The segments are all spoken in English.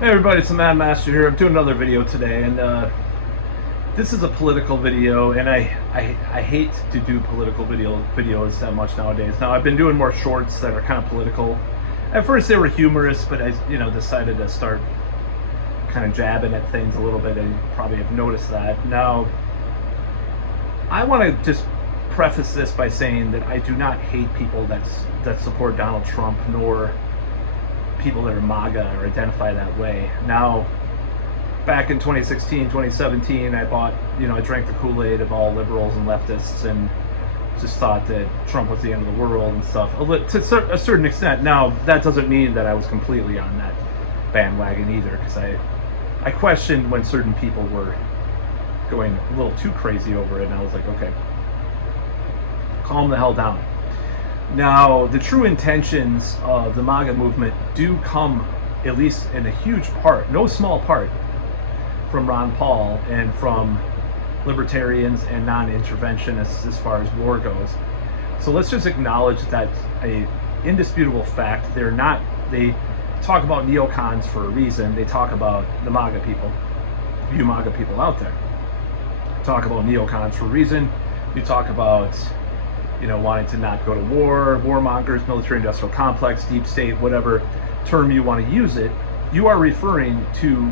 Hey everybody, it's the MadMattster here. I'm doing another video today, and this is a political video, and I hate to do political videos that much nowadays. Now, I've been doing more shorts that are kind of political. At first they were humorous, but I decided to start kind of jabbing at things a little bit, and you probably have noticed that. Now, I want to just preface this by saying that I do not hate people that support Donald Trump, nor people that are MAGA or identify that way. Now, back in 2016, 2017, I drank the Kool-Aid of all liberals and leftists and just thought that Trump was the end of the world and stuff, to a certain extent. Now, that doesn't mean that I was completely on that bandwagon either, because I questioned when certain people were going a little too crazy over it, and I was like, okay, calm the hell down. Now, the true intentions of the MAGA movement do come, at least in a huge part, no small part, from Ron Paul and from libertarians and non-interventionists as far as war goes. So let's just acknowledge that a indisputable fact. They talk about neocons for a reason. They talk about the MAGA people, you MAGA people out there. Talk about neocons for a reason. You talk about wanting to not go to war, warmongers, military-industrial complex, deep state, whatever term you want to use it, you are referring to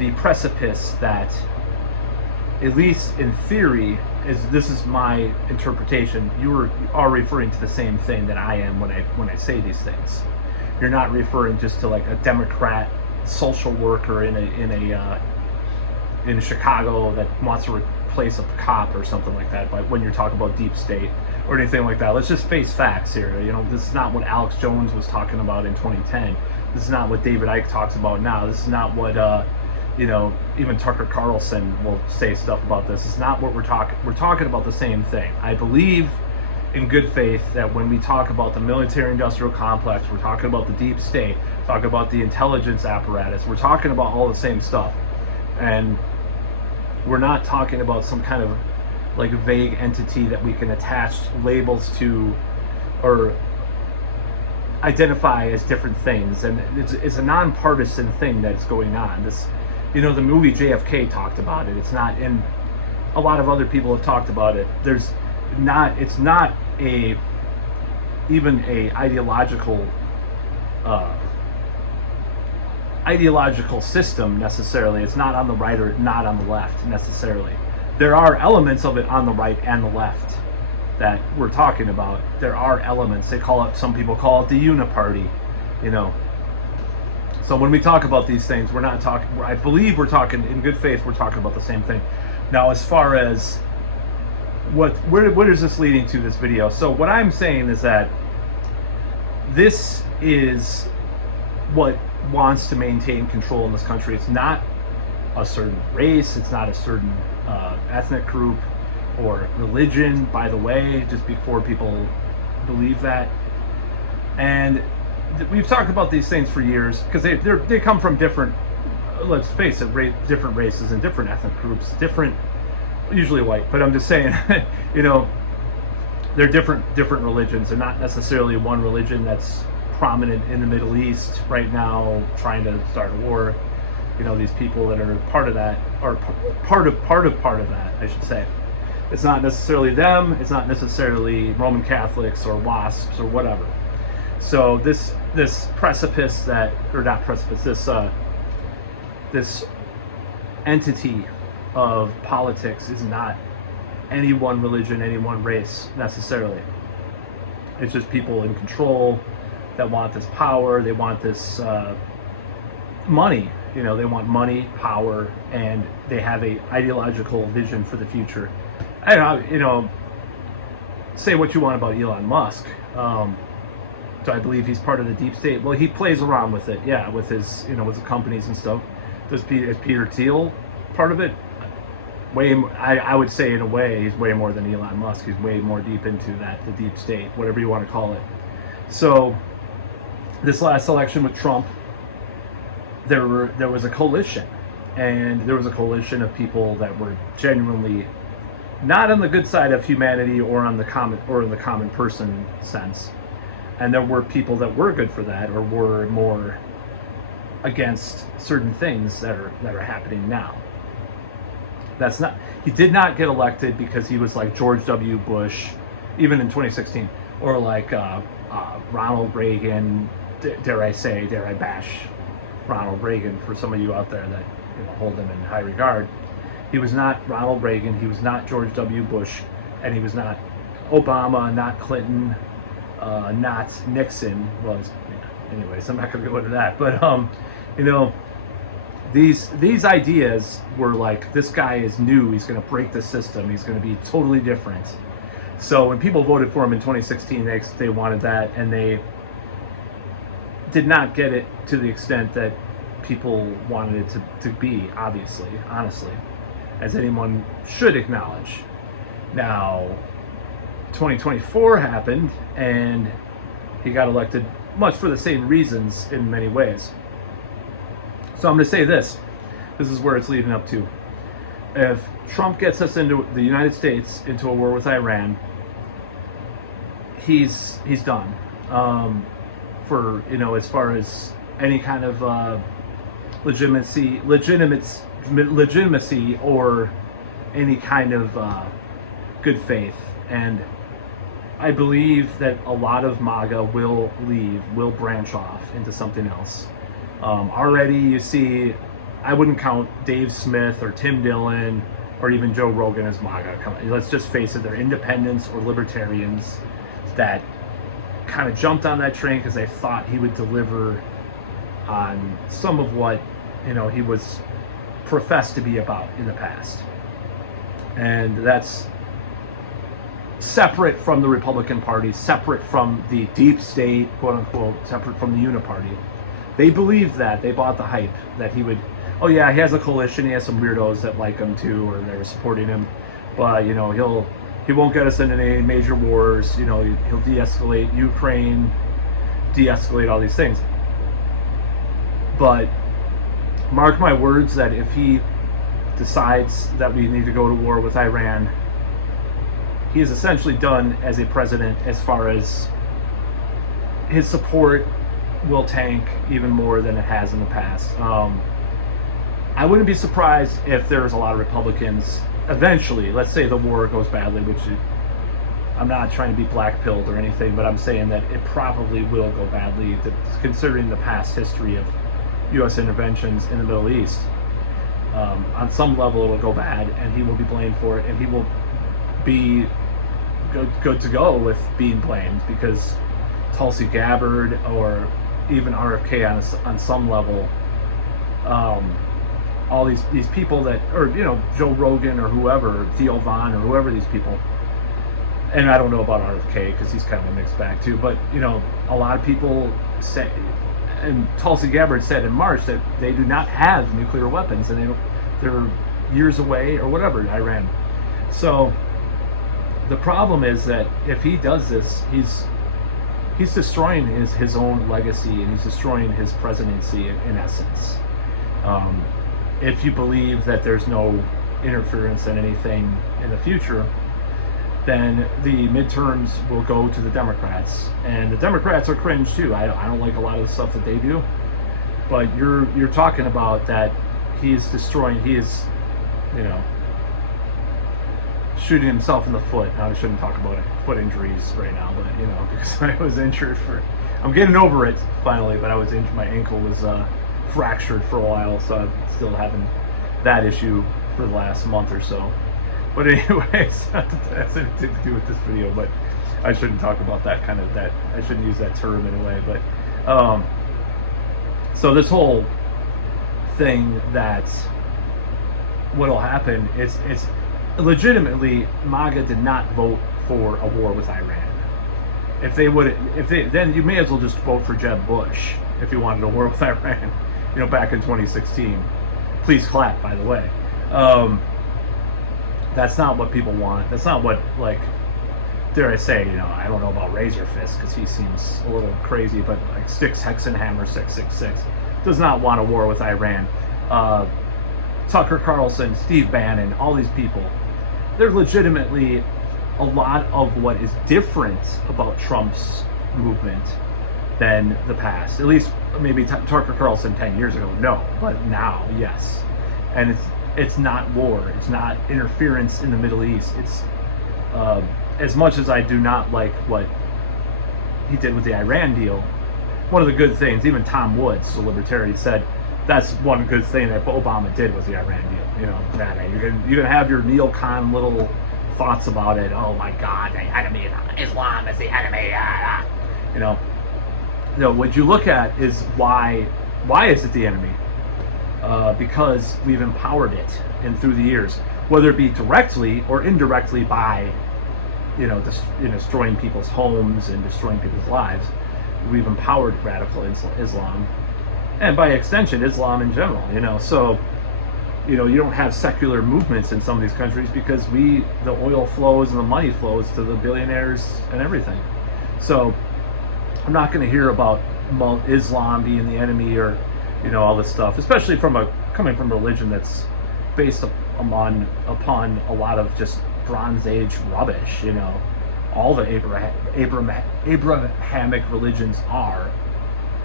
the precipice that, at least in theory, this is my interpretation, you are referring to the same thing that I am when I say these things. You're not referring just to like a Democrat social worker in Chicago that wants to replace a cop or something like that. But when you're talking about deep state or anything like that, let's just face facts here. This is not what Alex Jones was talking about in 2010. This is not what David Icke talks about now. This is not what even Tucker Carlson will say stuff about this. It's not what we're talking. We're talking about the same thing. I believe in good faith that when we talk about the military-industrial complex, we're talking about the deep state, talking about the intelligence apparatus, we're talking about all the same stuff. And we're not talking about some kind of like vague entity that we can attach labels to or identify as different things. And it's a nonpartisan thing that's going on. The movie JFK talked about it. It's not, and a lot of other people have talked about it. It's not even a ideological system necessarily. It's not on the right or not on the left necessarily. There are elements of it on the right and the left that we're talking about. There are elements. Some people call it the uniparty, So when we talk about these things, we're not talking, I believe we're talking, in good faith, we're talking about the same thing. Now, as far as where is this leading to, this video? So what I'm saying is that this is what wants to maintain control in this country. It's not a certain race, it's not a certain ethnic group or religion, by the way, just before people believe that. And we've talked about these things for years because they come from different, let's face it, different races and different ethnic groups, usually white, but I'm just saying, they're different religions. They're not necessarily one religion that's prominent in the Middle East right now, trying to start a war. These people that are part of that, or part of that, I should say. It's not necessarily them. It's not necessarily Roman Catholics or WASPs or whatever. So this precipice this entity of politics is not any one religion, any one race necessarily. It's just people in control that want this power. They want this money. They want money, power, and they have a ideological vision for the future. I don't know, say what you want about Elon Musk. Do I believe he's part of the deep state? Well, he plays around with it, yeah, with his, with the companies and stuff. Is Peter Thiel part of it? I would say in a way he's way more than Elon Musk. He's way more deep into the deep state, whatever you want to call it. So this last election with Trump, there was a coalition, and there was a coalition of people that were genuinely not on the good side of humanity or in the common person sense. And there were people that were good for that, or were more against certain things that are happening now. That's not, he did not get elected because he was like George W. Bush, even in 2016, or like Ronald Reagan. Dare I bash Ronald Reagan for some of you out there that hold him in high regard. He was not Ronald Reagan, he was not George W. Bush, and he was not Obama, not Clinton, not Nixon. Was, anyways, I'm not going to go into that. But these ideas were like, this guy is new, he's going to break the system, he's going to be totally different. So when people voted for him in 2016, they wanted that, and they did not get it to the extent that people wanted it to be, obviously, honestly, as anyone should acknowledge. Now, 2024 happened, and he got elected much for the same reasons in many ways. So I'm going to say this. This is where it's leading up to. If Trump gets us into the United States into a war with Iran, he's done. For as far as any kind of legitimacy, or any kind of good faith. And I believe that a lot of MAGA will branch off into something else. Already you see, I wouldn't count Dave Smith or Tim Dillon or even Joe Rogan as MAGA. Let's just face it, they're independents or libertarians that kind of jumped on that train because they thought he would deliver on some of what he was professed to be about in the past. And that's separate from the Republican Party, separate from the deep state, quote unquote, separate from the uniparty. They believed that. They bought the hype that he would, oh yeah, he has a coalition, he has some weirdos that like him too, or they're supporting him, but he won't get us into any major wars. He'll de-escalate Ukraine, de-escalate all these things. But mark my words that if he decides that we need to go to war with Iran, he is essentially done as a president, as far as his support will tank even more than it has in the past. I wouldn't be surprised if there's a lot of Republicans eventually, let's say the war goes badly, which I'm not trying to be black-pilled or anything, but I'm saying that it probably will go badly, considering the past history of U.S. interventions in the Middle East. On some level it will go bad, and he will be blamed for it, and he will be good to go with being blamed, because Tulsi Gabbard or even RFK on some level, all these people that, or Joe Rogan or whoever, Theo Von or whoever these people, and I don't know about RFK because he's kind of a mixed bag too, but a lot of people say, and Tulsi Gabbard said in March that they do not have nuclear weapons, and they're years away or whatever, Iran. So the problem is that if he does this, he's destroying his own legacy, and he's destroying his presidency in essence. If you believe that there's no interference in anything in the future, then the midterms will go to the Democrats, and the Democrats are cringe too. I don't like a lot of the stuff that they do, but you're talking about that he's destroying. He is, shooting himself in the foot. Now I shouldn't talk about foot injuries right now, but because I was injured I'm getting over it finally, but I was injured. My ankle was fractured for a while, so I'm still having that issue for the last month or so. But anyways, that has anything to do with this video, but I shouldn't talk about that I shouldn't use that term in a way, but so this whole thing, that what'll happen is legitimately MAGA did not vote for a war with Iran. If they then you may as well just vote for Jeb Bush if you wanted a war with Iran, back in 2016. Please clap, by the way. That's not what people want. That's not what, dare I say, I don't know about Razor Fist because he seems a little crazy, but like Sticks Hexenhammer 666 does not want a war with Iran. Tucker Carlson, Steve Bannon, all these people, they're legitimately, a lot of what is different about Trump's movement than the past. At least maybe Tucker Carlson 10 years ago, no, but now, yes. And it's not war. It's not interference in the Middle East. It's as much as I do not like what he did with the Iran deal. One of the good things, even Tom Woods, the Libertarian, said that's one good thing that Obama did with the Iran deal. You know, that you're gonna have your neocon little thoughts about it. Oh my God, the enemy of Islam is the enemy. You know, no. What you look at is why is it the enemy? Because we've empowered it, and through the years, whether it be directly or indirectly by, destroying people's homes and destroying people's lives, we've empowered radical Islam, and by extension, Islam in general. So, you don't have secular movements in some of these countries because the oil flows and the money flows to the billionaires and everything. So, I'm not going to hear about Islam being the enemy or all this stuff, especially coming from a religion that's based upon a lot of just Bronze Age rubbish. All the Abrahamic religions are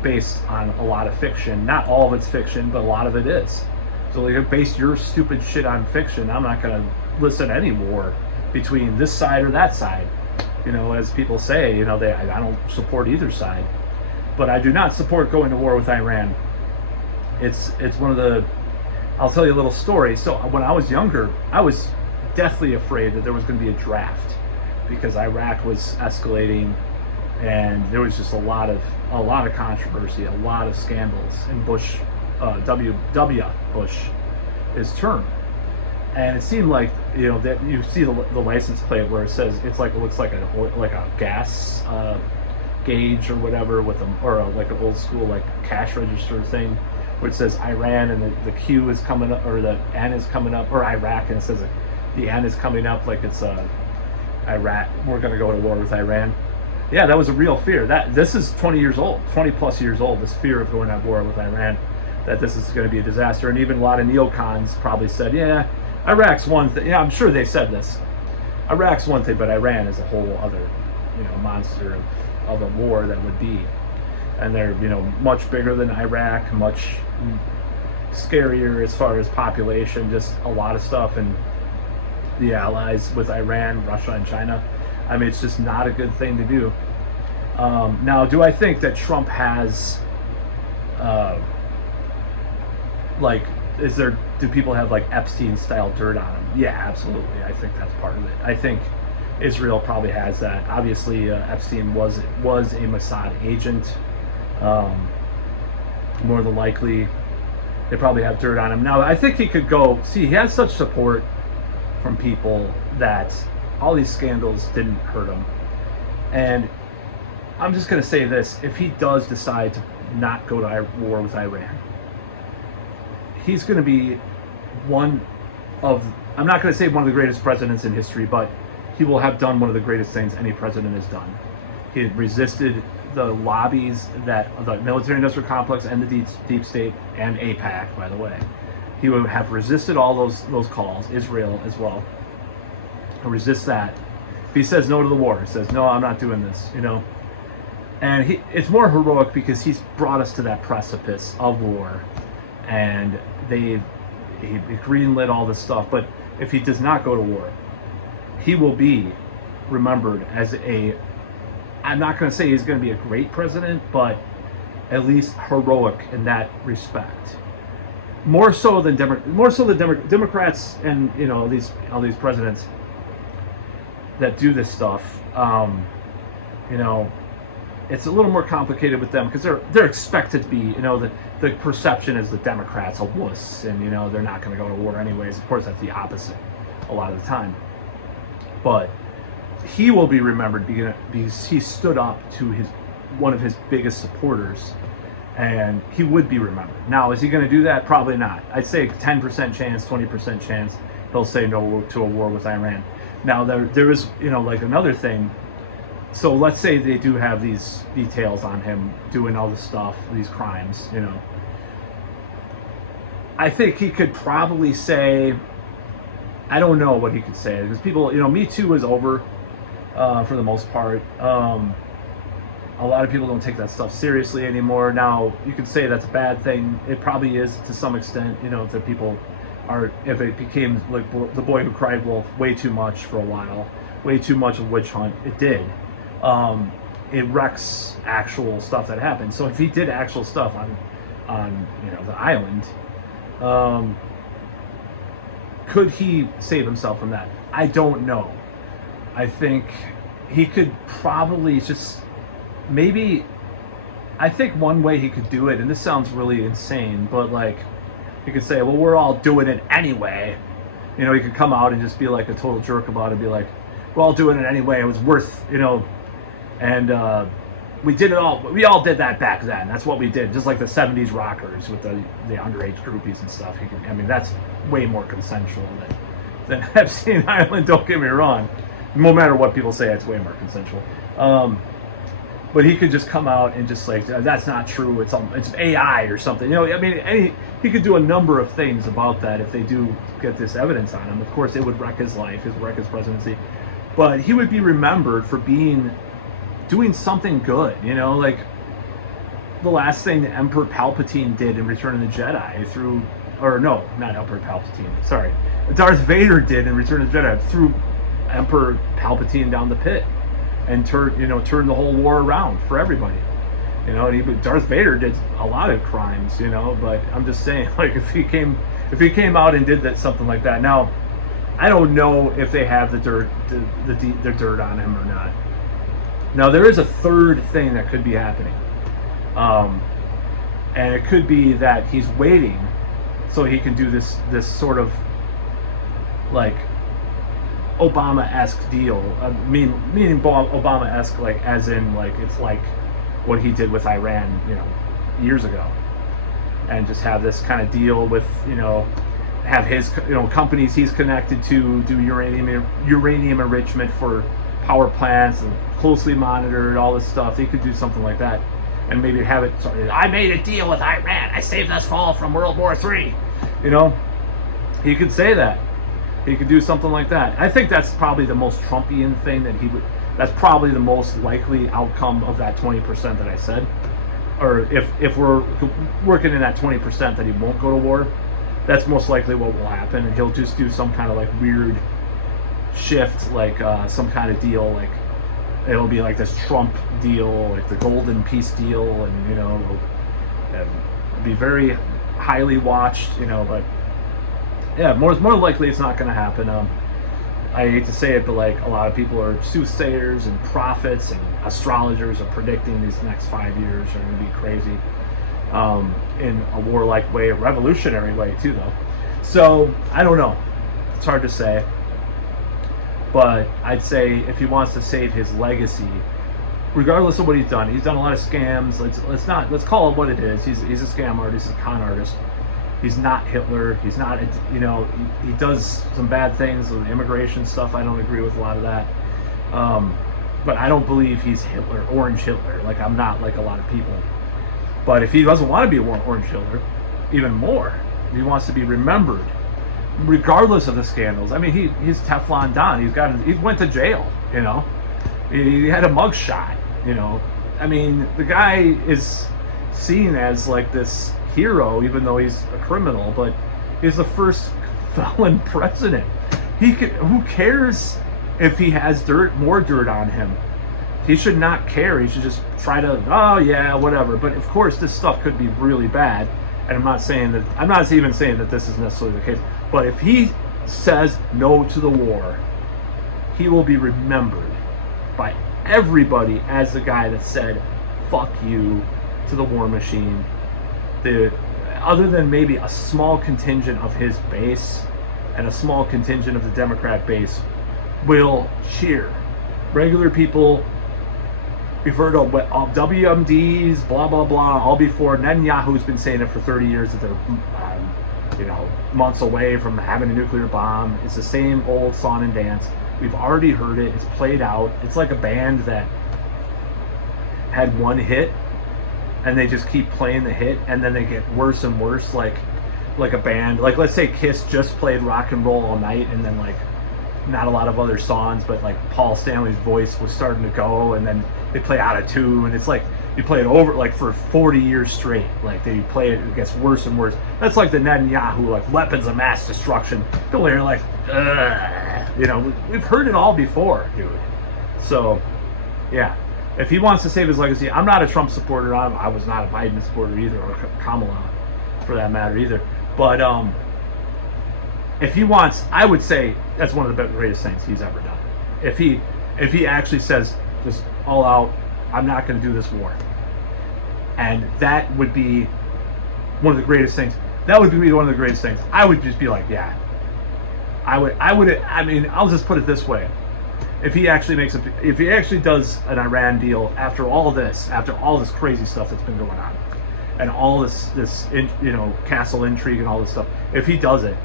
based on a lot of fiction. Not all of it's fiction, but a lot of it is. So you base your stupid shit on fiction. I'm not going to listen to any war between this side or that side. As people say, I don't support either side, but I do not support going to war with Iran. It's one of the. I'll tell you a little story. So when I was younger, I was deathly afraid that there was going to be a draft because Iraq was escalating, and there was just a lot of controversy, a lot of scandals in Bush, Bush's term, and it seemed like that you see the license plate where it says it looks like a gas gauge or whatever like an old school like cash register thing, where it says Iran and the Q is coming up, or the N is coming up, or Iraq, and it says the N is coming up like it's Iraq. We're going to go to war with Iran. Yeah, that was a real fear. This is 20 plus years old. This fear of going to war with Iran, that this is going to be a disaster. And even a lot of neocons probably said, yeah, Iraq's one thing. Yeah, I'm sure they said this. Iraq's one thing, but Iran is a whole other, monster of a war that would be. And they're, much bigger than Iraq, much scarier as far as population, just a lot of stuff. And the allies with Iran, Russia, and China. I mean, it's just not a good thing to do. Now, do I think that Trump has, do people have like Epstein-style dirt on him? Yeah, absolutely. I think that's part of it. I think Israel probably has that. Obviously, Epstein was a Mossad agent. More than likely, they probably have dirt on him. Now, I think he could go, he has such support from people that all these scandals didn't hurt him. And I'm just going to say this, if he does decide to not go to war with Iran, he's going to be I'm not going to say one of the greatest presidents in history, but he will have done one of the greatest things any president has done. He had resisted the lobbies that the military-industrial complex and the deep state and AIPAC, by the way. He would have resisted all those calls, Israel as well. He'll resist that. If he says no to the war, he says, no, I'm not doing this, And it's more heroic because he's brought us to that precipice of war, and he greenlit all this stuff. But if he does not go to war, he will be remembered as I'm not going to say he's going to be a great president, but at least heroic in that respect. More so the Democrats and all these presidents that do this stuff. It's a little more complicated with them because they're expected to be. The perception is the Democrats are wuss, and they're not going to go to war anyways. Of course, that's the opposite a lot of the time. But he will be remembered because he stood up to one of his biggest supporters. And he would be remembered. Now, is he going to do that? Probably not. I'd say 10% chance, 20% chance he'll say no to a war with Iran. Now, there is, like another thing. So let's say they do have these details on him doing all this stuff, these crimes, I think he could probably say, I don't know what he could say. Because people, Me Too is over for the most part. A lot of people don't take that stuff seriously anymore. Now, you could say that's a bad thing. It probably is to some extent, you know, if the people are, if it became like The Boy Who Cried Wolf way too much for a while, way too much of witch hunt. It did. It wrecks actual stuff that happened. So if he did actual stuff on you know, the island, could he save himself from that? I don't know. I think he could probably just maybe. I think one way he could do it, and this sounds really insane, but like he could say, well, we're all doing it anyway. You know, he could come out and just be like a total jerk about it, be like, we're all doing it anyway. It was worth, you know, and we did it all. We all did that back then. That's what we did. Just like the 70s rockers with the underage groupies and stuff. I mean, that's way more consensual than Epstein Island. Don't get me wrong. No matter what people say, it's way more consensual. But he could just come out and just like, that's not true. It's AI or something. You know, I mean, he could do a number of things about that if they do get this evidence on him. Of course, it would wreck his life, wreck his presidency. But he would be remembered for doing something good. You know, like the last thing that Emperor Palpatine did in Return of the Jedi not Emperor Palpatine. Sorry, Darth Vader did in Return of the Jedi, threw Emperor Palpatine down the pit and turned the whole war around for everybody. You know, and Darth Vader did a lot of crimes, you know, but I'm just saying, like, if he came out and did something like that. Now, I don't know if they have the dirt on him or not. Now, there is a third thing that could be happening. And it could be that he's waiting so he can do this sort of like Obama-esque deal, meaning Obama-esque, like as in like it's like what he did with Iran, you know, years ago, and just have this kind of deal with, you know, have his, you know, companies he's connected to do uranium enrichment for power plants and closely monitored, all this stuff. He could do something like that, and maybe have it. Sorry, I made a deal with Iran. I saved us all from World War III. You know, he could say that. He could do something like that. I think that's probably the most Trumpian thing that he would. That's probably the most likely outcome of that 20% that I said. Or if we're working in that 20% that he won't go to war, that's most likely what will happen. And he'll just do some kind of like weird shift, like some kind of deal, like it'll be like this Trump deal, like the Golden Peace deal, and you know, it'll be very highly watched, you know, but yeah, more likely it's not going to happen. I hate to say it, but like a lot of people are soothsayers and prophets and astrologers are predicting these next 5 years are going to be crazy, in a warlike way, a revolutionary way too, though. So I don't know. It's hard to say. But I'd say if he wants to save his legacy, regardless of what he's done a lot of scams. Let's call it what it is. He's a scam artist, a con artist. He's not Hitler. He's not, you know, he does some bad things with immigration stuff. I don't agree with a lot of that. But I don't believe he's Hitler, Orange Hitler. Like, I'm not like a lot of people. But if he doesn't want to be Orange Hitler, even more, he wants to be remembered, regardless of the scandals. I mean, he's Teflon Don. He went to jail, you know. He had a mugshot, you know. I mean, the guy is seen as like this hero, even though he's a criminal, but he's the first felon president. Who cares if he has more dirt on him? He should not care. He should just try to, oh yeah, whatever. But of course, this stuff could be really bad, and I'm not even saying that this is necessarily the case. But if he says no to the war, he will be remembered by everybody as the guy that said fuck you to the war machine. Other than maybe a small contingent of his base and a small contingent of the Democrat base will cheer. Regular people, we've heard of WMDs, blah, blah, blah, all before. Netanyahu's been saying it for 30 years that they're, you know, months away from having a nuclear bomb. It's the same old song and dance. We've already heard it. It's played out. It's like a band that had one hit and they just keep playing the hit, and then they get worse and worse, like a band. Like, let's say Kiss just played Rock and Roll All Night, and then like not a lot of other songs, but like Paul Stanley's voice was starting to go, and then they play out of tune, and it's like you play it over like for 40 years straight. Like they play it, it gets worse and worse. That's like the Netanyahu, like weapons of mass destruction. People are like, ugh. You know, we've heard it all before, dude. So, yeah. If he wants to save his legacy, I'm not a Trump supporter. I was not a Biden supporter either, or Kamala, for that matter, either. But if he wants, I would say that's one of the greatest things he's ever done. If he actually says, just all out, I'm not going to do this war, and that would be one of the greatest things. That would be one of the greatest things. I would just be like, yeah. I mean, I'll just put it this way. If he actually does an Iran deal after all this crazy stuff that's been going on, and all this castle intrigue and all this stuff, if he does it,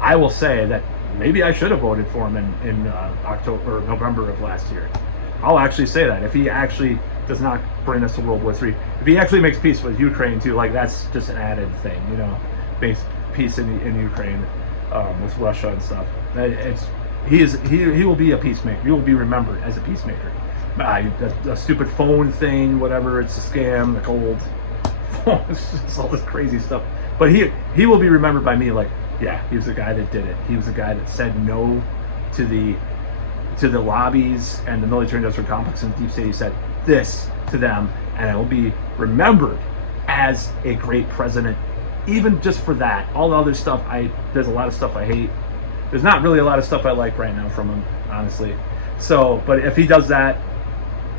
I will say that maybe I should have voted for him in October or November of last year. I'll actually say that if he actually does not bring us to World War III, if he actually makes peace with Ukraine too, like that's just an added thing, makes peace in Ukraine with Russia and stuff. He will be a peacemaker. He will be remembered as a peacemaker. The stupid phone thing, whatever, it's a scam, the cold phone, it's just all this crazy stuff. But he will be remembered by me like, yeah, he was the guy that did it. He was the guy that said no to the lobbies and the military-industrial complex and the deep state. He said this to them, and it will be remembered as a great president, even just for that. All the other stuff, there's a lot of stuff I hate. There's not really a lot of stuff I like right now from him, honestly. So, but if he does that,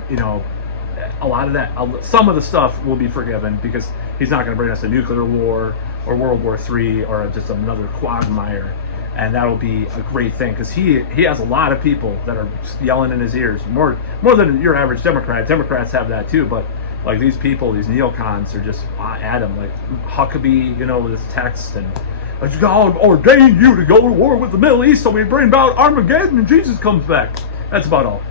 a lot of that, some of the stuff will be forgiven, because he's not going to bring us a nuclear war or World War III or just another quagmire. And that will be a great thing, because he has a lot of people that are yelling in his ears, more than your average Democrat. Democrats have that too, but like these people, these neocons, are just at him, like Huckabee, with his text, and God ordained you to go to war with the Middle East so we bring about Armageddon and Jesus comes back. That's about all.